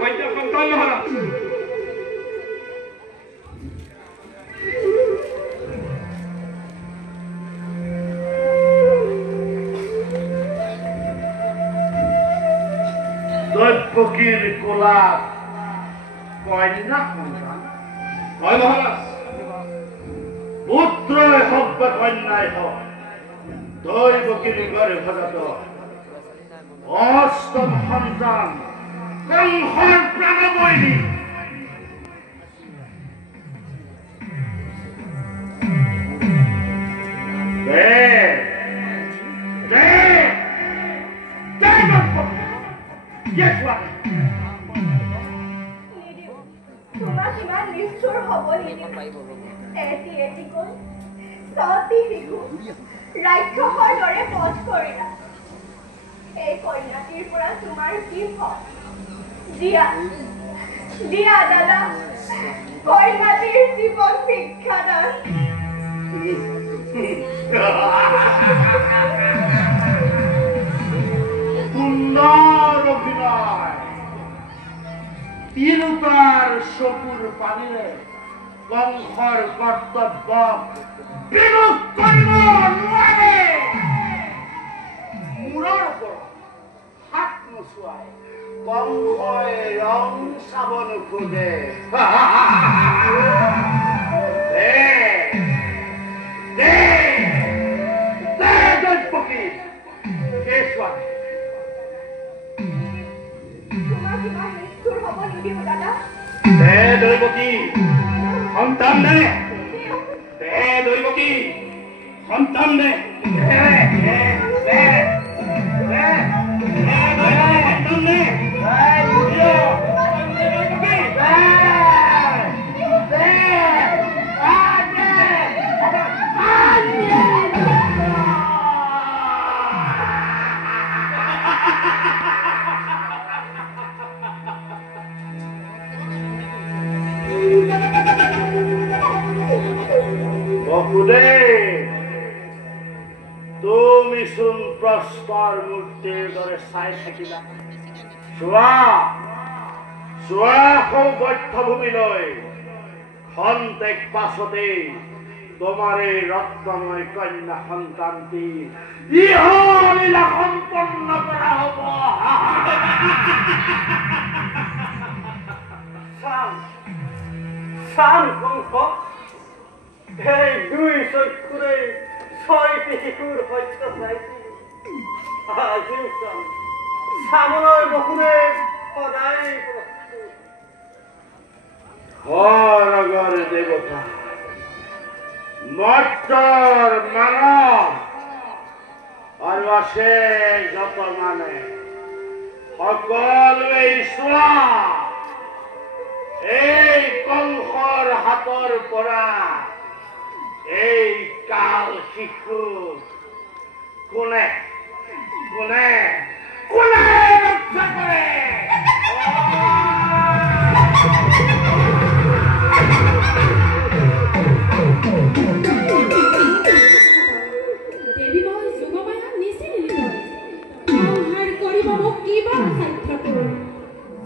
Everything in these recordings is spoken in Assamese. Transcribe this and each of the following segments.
কন্যাখন কয় মহারাজ দৈবকীর কোলা কন্যা সন্তান কয় মহারাজ পুত্রই হোক বা কন্যাই হোক দৈবকীর ঘরে ভজাত অষ্টম সন্তান কংসর প্রাণবৈরী তোমাক ইমান নিষ্ঠুৰ হ'ব এটি এটিকৈ সতী শিশু ৰাক্ষসৰ দৰে বধ কৰিলা এই কন্যাটিৰ পৰা তোমাৰ কি ভয় দিয়া দিয়া দাদা কন্যাটিৰ জীৱন শিক্ষাদান সুন্দৰ অভিনয় তিৰুতাৰ চকুৰ পানিৰে কংসৰ কৰ্তব্য বিৰোধ কৰিব নোৱাৰে মূৰৰ ওপৰত হাত নচুৱাই কংসই ৰং চাব নোখোজে দৈবকী সন্তান দে দৈবকী সন্তান দে তুমি চোন প্ৰস্তৰ মূৰ্তিৰ দৰে চাই থাকিলা চোৱা চোৱা সৌবধ্যভূমিলৈ খন্তেক পাছতেই তোমাৰ এই ৰত্নময় কন্যা সন্তানটি ইহলীলা সম্পন্ন কৰা হ'ব চাম কংস এই দুই চক্ষুৰে ছয়টি শিশুৰ সত্য চাইছি আজিও চাম চামনৰ বকুৰে সদায় ঘৰ দেৱতা মৰ্তৰ মানৱ আৰু আছে যত মানে সকলোৱে চোৱা এই কংসৰ হাতৰ পৰা এই কাল শিশু কোনে কোনে কোনে ৰক্ষা কৰে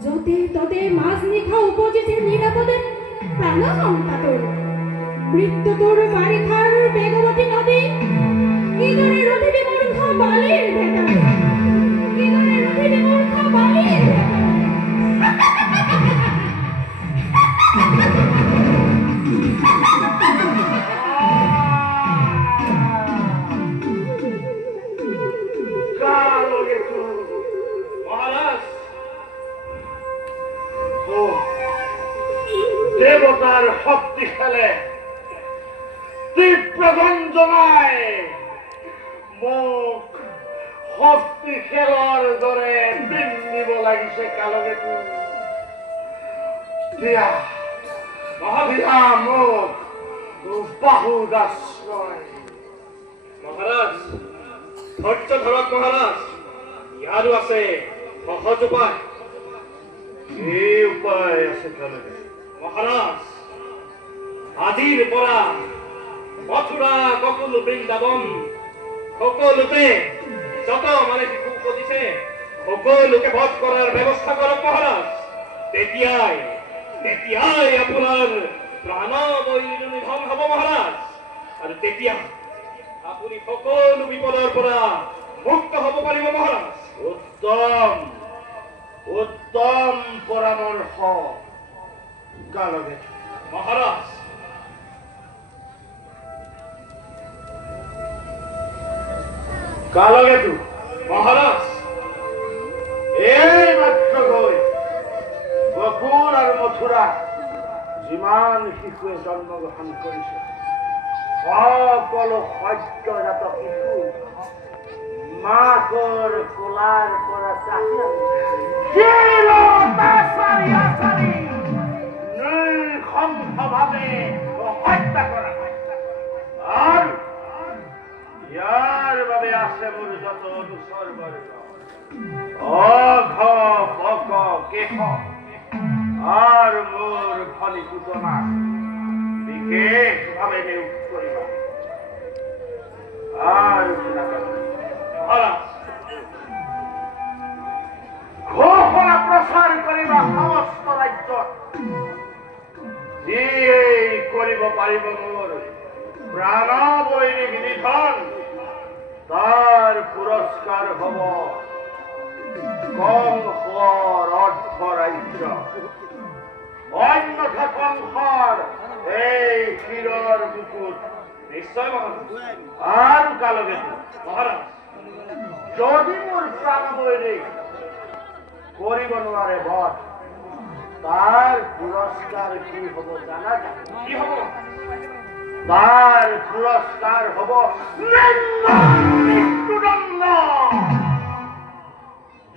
যতে ততে মাছ নিশা উপজিছে নিৰাপদে প্ৰাণ সংকটৰ মৃত্যুটোৰ বাৰিষাৰ বেগৱতী নদী কিদৰে ৰধি বিমূৰ্খ বালিৰ ভেটাৰে কিদৰে ৰধি বিমূৰ্খ বালিৰ দেৱতাৰ শক্তি খেলে তীব্ৰ গঞ্জনাই মোক শক্তি খেলৰ দৰে পিন্ধিব লাগিছে কালকেতু দিয়া মহাবিধা মোক বাহুদাশ্ৰয় মহাৰাজ ধৈৰ্য ধৰক মহাৰাজ ইয়াৰো আছে সহজ উপায় এই উপায় আছে কালকেতু মহাৰাজ আজিৰ পৰা মথুৰা গোকুল বৃন্দাবন সকলোতে যত মানে শিশু উপজিছে সকলোকে বধ কৰাৰ ব্যৱস্থা কৰক মহাৰাজ তেতিয়াই আপোনাৰ প্ৰাণবৈৰ নিধন হ'ব মহাৰাজ, আৰু তেতিয়া আপুনি সকলো বিপদৰ পৰা মুক্ত হ'ব পাৰিব মহাৰাজ। উত্তম উত্তম পৰামৰ্শ কালকেতু। মহাৰাজ, কালকেতু, মহাৰাজ, এই মাত্ৰ গৈ বকুল আৰু মথুৰা যিমান শিশুৱে জন্মগ্ৰহণ কৰিছে সকলো সদ্যজাত শিশু মাকৰ কোলাৰ পৰা চাহি নৃশংসভাৱে হত্যা কৰা আৰু ইয়াৰ বাবে আছে মোৰ যত অনুচৰ বৰ্গ, অঘ বক কেশ আৰু মোৰ ফলি পুতনা বিশেষভাৱে নিয়োগ কৰিবা। আৰু মহাৰাজ, ঘোষণা প্ৰচাৰ কৰিবা সমস্ত ৰাজ্যত, যিয়েই কৰিব পাৰিব মোৰ প্ৰাণবৈৰিক নিধন, তাৰ পুৰস্কাৰ হ'ব কংসৰ অৰ্ধৰাজ্য, অন্যথা কংসৰ এই শিৰৰ বুকুত। নিশ্চয় মহাৰাজ। আৰু কালকেতু, মহাৰাজ, যদি মোৰ প্ৰাণবৈৰিক কৰিব নোৱাৰে বধ, তাৰ পুৰস্কাৰ কি হ'ব জানা যায়? কি হ'ব? তাৰ পুৰস্কাৰ হ'ব মৃত্যুদণ্ড।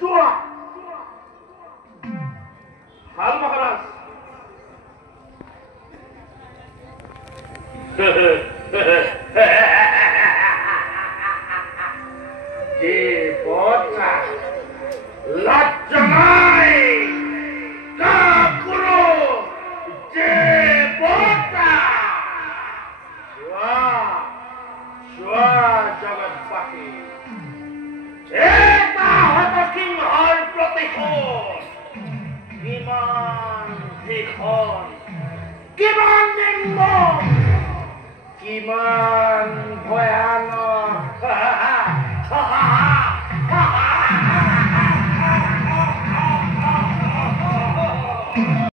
যোৱা। ভাল মহাৰাজ। যে বদলা লজ্জা নাই, কাপুৰো যে বদলা। চোৱা জগতবাসী, এটা হব সিংহৰ প্ৰতিশোধ। কিমান ভীষণ, কিমান নিৰ্মম, কিমান ভয়ানক।